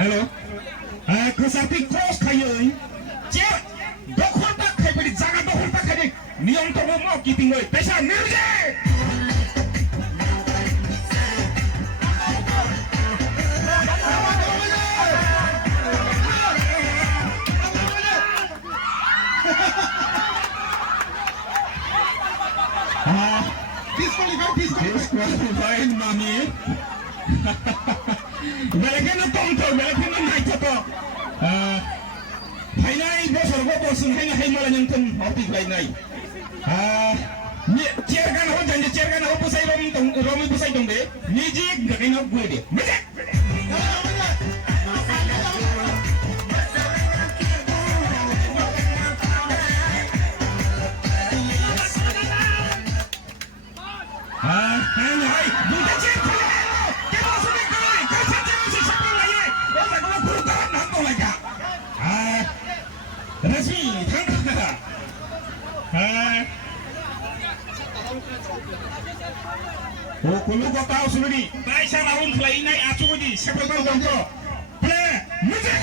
Hello. Kasarti cross kayo. Cer, dokor tak kayo beri jangan dokor tak kayo. Niam to mau keeping boy. Pesa music. Disqualified mami. Balakin na tongto, balakin na naik to. Hainai bosor bosun hainai haimalan yang tem optik hainai. Ni cerkan ho janji cerkan ho pusai romi pusai dong deh. Music gakin ho gue deh. Music. Hai, buka cek. Kita sudah kali. Kita cek siapa lagi? Kita kalau perubahan nanti lagi. Resmi, tangkap. Oh, kalau kau tahu sudah ni. Baik saya lawan play naik acu ni. Siapa tahu dongko. Play, music.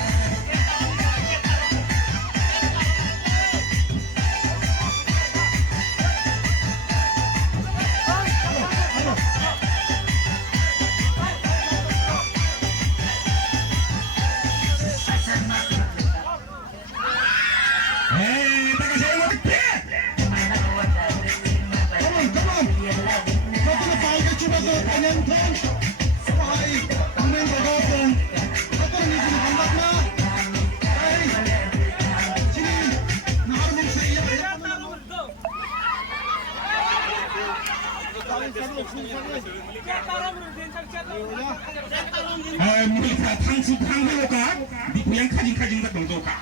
Mereka tangsi loka di puyang kajing tak dongjoka.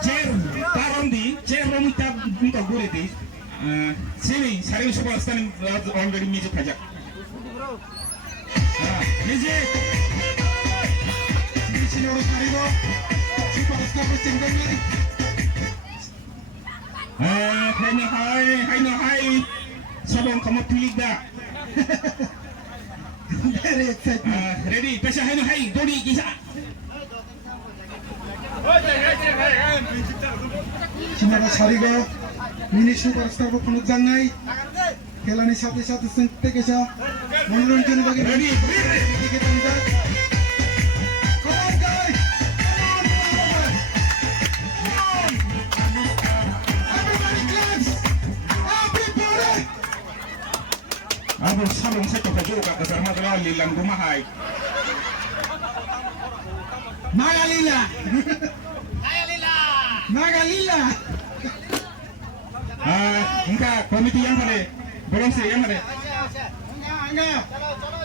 Cer tarom di cer romita untuk gue di sini sering superstar already music aja. Music. Di sini orang karigo superstar bersinggah ni. Hai. Sabong kamu pilih dah. Very excited. Ready? Pesa hai dori kisah. Sinara sarigo mini superstar ko punot jangai. Kelani satu sente kesa. मनोरंजन bagi. Ready? Kita minta. Come on guys. Everybody claps. Everybody. Abang sabong saya tak juga kasar masalah lilang rumah hai. Magalila. Enggak komiti yang mana? Belum sih yang mana? Enggak.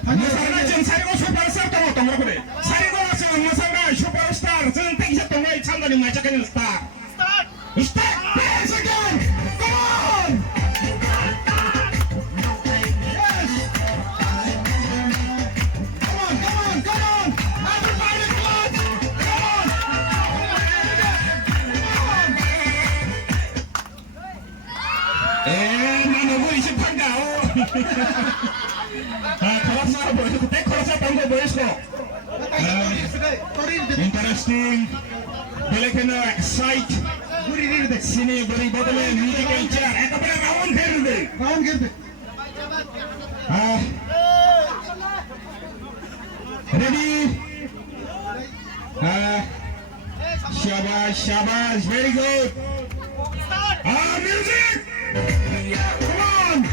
Masalah jeng saya ko superstar tahu tengok deh. Saya ko masalah superstar jeng tinggi satu lagi canda di macam ini star. Start. Dance again. Come on. Mana boleh simpan kau? Kalau saya boleh tu tek kalau saya tangguh boleh kok. Interesting. Boleh kena excite. Beri diri dek sini beri botolnya music kejar. Tapi rawan ker deh. Ready? Syabas, very good. Music. Come on!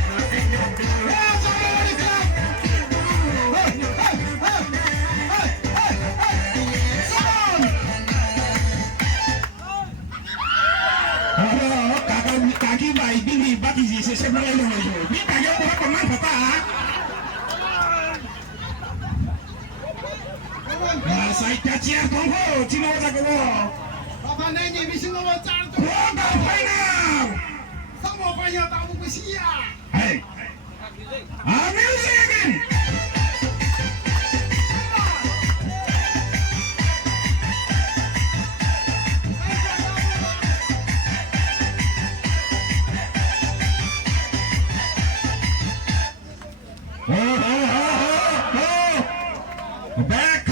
Kaki baik ini bagi sih sebenarnya itu. Ini kaya orang pemain apa? Saya kaciar tunggu, cina orang kau. Apa nanya misi nomor 1? Quarter final. Sama banyak tamu besia. Hey. Music again. Back.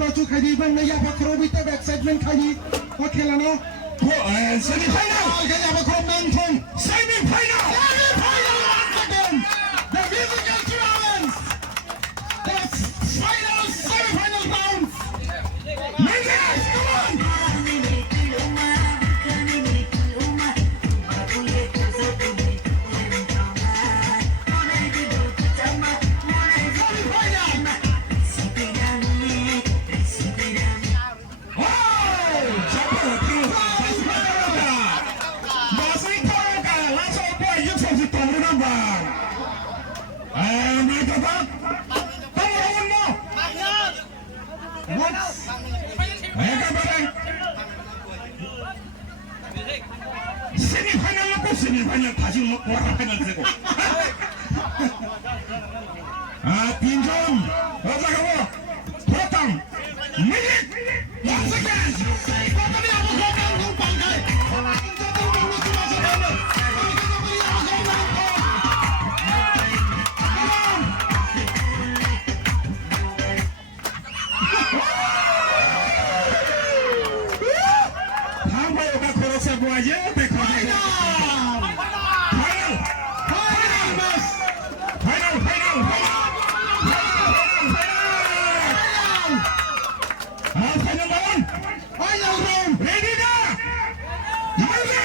बाचू खाई दी बन या बकरो भी तब excitement खाई दी और खेला ना Semi-final! kaya bकरो man थों Semi-final! Semi-final once again the musical tournaments the final semi-final rounds Menzies, come on! 세미파이널 먹고 세미파이널 다시 먹고 와라파이널 되고 아 빈존 어자가고 도탕 미직 once again Pagkali ako gawin ng pangkay Ang tatang mga sumasabi Pagkali ako gawin ng 한바요가 걸어서 뭐하지? 백화점 파이널 파이널 Final round! 레디가 이거지